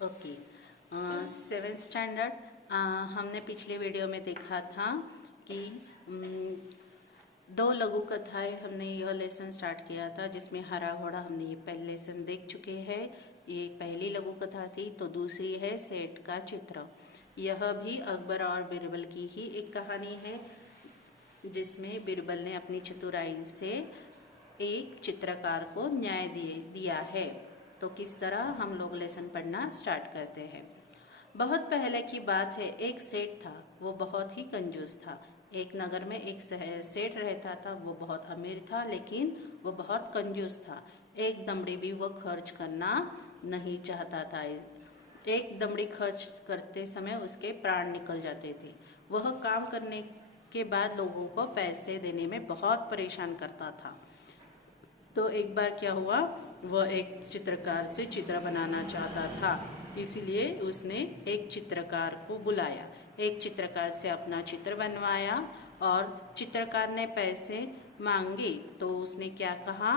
Okay. Seventh standard. हमने पिछले video में देखा था कि दो लघु कथाएं हमने यह लेसन स्टार्ट किया था, जिसमें हरा घोड़ा हमने ये पहले लेसन देख चुके हैं। ये पहली लघु कथा थी। तो दूसरी है सेठ का चित्र। यह भी अकबर और बीरबल की ही एक कहानी है, जिसमें बीरबल ने अपनी चतुराई से एक चित्रकार को न्याय दिया है। तो किस तरह हम लोग लेसन पढ़ना स्टार्ट करते हैं। बहुत पहले की बात है, एक सेठ था। वो बहुत ही कंजूस था। एक नगर में एक सेठ रहता था। वो बहुत अमीर था, लेकिन वो बहुत कंजूस था। एक दमड़ी भी वो खर्च करना नहीं चाहता था। एक दमड़ी खर्च करते समय उसके प्राण निकल जाते थे। वह काम करने के बाद लोगों को पैसे देने में बहुत परेशान करता था। तो एक बार क्या हुआ, वह एक चित्रकार से चित्र बनाना चाहता था। इसीलिए उसने एक चित्रकार को बुलाया। एक चित्रकार से अपना चित्र बनवाया और चित्रकार ने पैसे मांगे। तो उसने क्या कहा,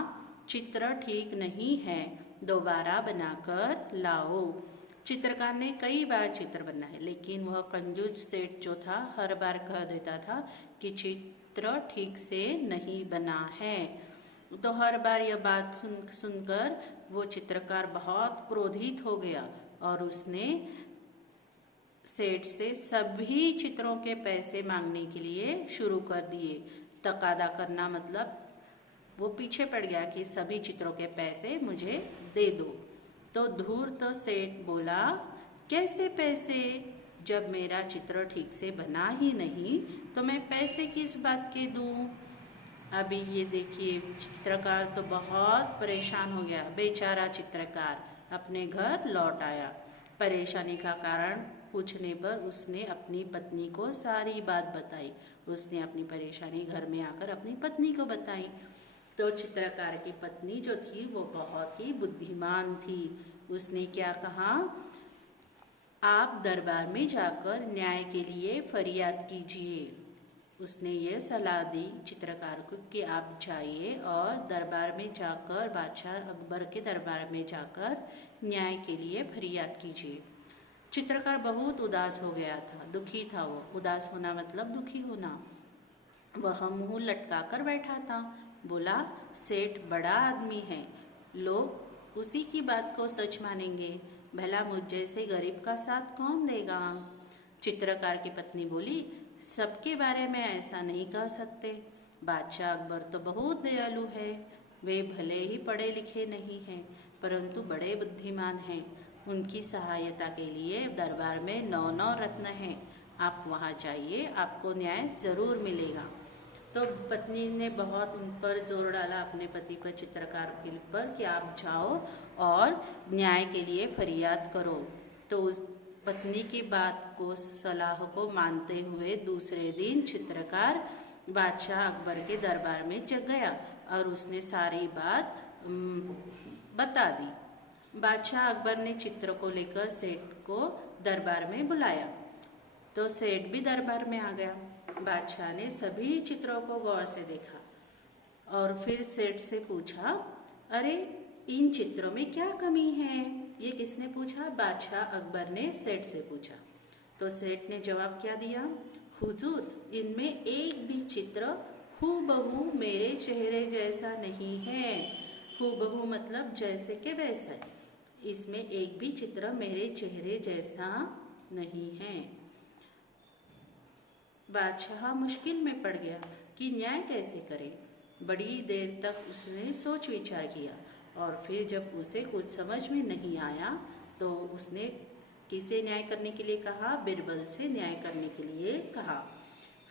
चित्र ठीक नहीं है, दोबारा बनाकर लाओ। चित्रकार ने कई बार चित्र बनाए, लेकिन वह कंजूस सेठ जो था, हर बार कह देता था कि चित्र ठीक से नहीं बना है। तो हर बार यह बात सुनकर वो चित्रकार बहुत क्रोधित हो गया और उसने सेठ से सभी चित्रों के पैसे मांगने के लिए शुरू कर दिए। तकादा करना मतलब वो पीछे पड़ गया कि सभी चित्रों के पैसे मुझे दे दो। तो धूर्त सेठ बोला, कैसे पैसे? जब मेरा चित्र ठीक से बना ही नहीं तो मैं पैसे किस बात के दूं? अभी ये देखिए, चित्रकार तो बहुत परेशान हो गया। बेचारा चित्रकार अपने घर लौट आया। परेशानी का कारण पूछने पर उसने अपनी पत्नी को सारी बात बताई। उसने अपनी परेशानी घर में आकर अपनी पत्नी को बताई। तो चित्रकार की पत्नी जो थी वो बहुत ही बुद्धिमान थी। उसने क्या कहा, आप दरबार में जाकर न्याय के लिए फरियाद कीजिए। उसने ये सलाह दी चित्रकार को कि आप जाइए और दरबार में जाकर, बादशाह अकबर के दरबार में जाकर न्याय के लिए फरियाद कीजिए। चित्रकार बहुत उदास हो गया था, दुखी था। वो उदास होना मतलब दुखी होना। वह मुंह लटका कर बैठा था। बोला, सेठ बड़ा आदमी है, लोग उसी की बात को सच मानेंगे। भला मुझ जैसे गरीब का साथ कौन देगा? चित्रकार की पत्नी बोली, सबके बारे में ऐसा नहीं कह सकते। बादशाह अकबर तो बहुत दयालु है। वे भले ही पढ़े लिखे नहीं हैं, परंतु बड़े बुद्धिमान हैं। उनकी सहायता के लिए दरबार में 9 रत्न हैं। आप वहाँ जाइए, आपको न्याय ज़रूर मिलेगा। तो पत्नी ने बहुत उन पर जोर डाला, अपने पति पर, चित्रकार के पर, कि आप जाओ और न्याय के लिए फरियाद करो। तो उस पत्नी की बात को, सलाह को मानते हुए दूसरे दिन चित्रकार बादशाह अकबर के दरबार में गया और उसने सारी बात बता दी। बादशाह अकबर ने चित्र को लेकर सेठ को दरबार में बुलाया। तो सेठ भी दरबार में आ गया। बादशाह ने सभी चित्रों को गौर से देखा और फिर सेठ से पूछा, अरे इन चित्रों में क्या कमी है? ये किसने पूछा? बादशाह अकबर ने सेठ से पूछा। तो सेठ ने जवाब क्या दिया, हुजूर, इनमें एक भी चित्र हूबहू मेरे चेहरे जैसा नहीं है। हूबहू मतलब जैसे के वैसा। इसमें एक भी चित्र मेरे चेहरे जैसा नहीं है। बादशाह मुश्किल में पड़ गया कि न्याय कैसे करे। बड़ी देर तक उसने सोच विचार किया और फिर जब उसे कुछ समझ में नहीं आया तो उसने किसे न्याय करने के लिए कहा? बीरबल से न्याय करने के लिए कहा।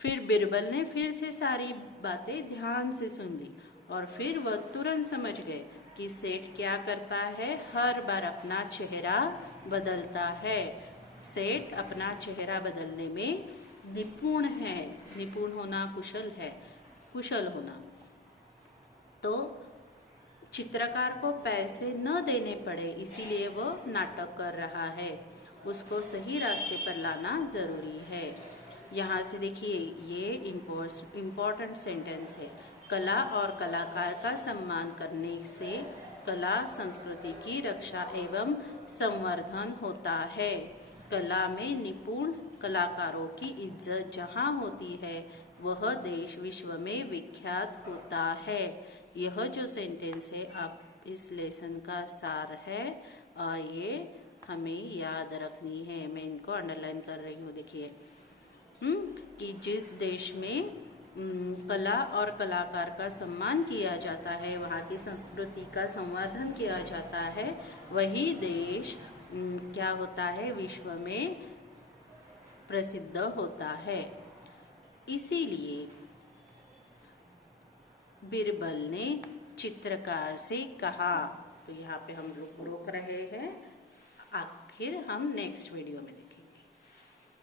फिर बीरबल ने फिर से सारी बातें ध्यान से सुन ली और फिर वह तुरंत समझ गए कि सेठ क्या करता है, हर बार अपना चेहरा बदलता है। सेठ अपना चेहरा बदलने में निपुण है। निपुण होना कुशल है, कुशल होना। तो चित्रकार को पैसे न देने पड़े, इसीलिए वो नाटक कर रहा है। उसको सही रास्ते पर लाना ज़रूरी है। यहाँ से देखिए, ये इम्पोर्टेंट सेंटेंस है। कला और कलाकार का सम्मान करने से कला संस्कृति की रक्षा एवं संवर्धन होता है। कला में निपुण कलाकारों की इज्जत जहाँ होती है वह देश विश्व में विख्यात होता है। यह जो सेंटेंस है आप इस लेसन का सार है और ये हमें याद रखनी है। मैं इनको अंडरलाइन कर रही हूँ। देखिए कि जिस देश में कला और कलाकार का सम्मान किया जाता है, वहाँ की संस्कृति का संवर्धन किया जाता है, वही देश क्या होता है, विश्व में प्रसिद्ध होता है। इसीलिए बीरबल ने चित्रकार से कहा। तो यहाँ पे हम लोग रोक रहे हैं, आखिर हम नेक्स्ट वीडियो में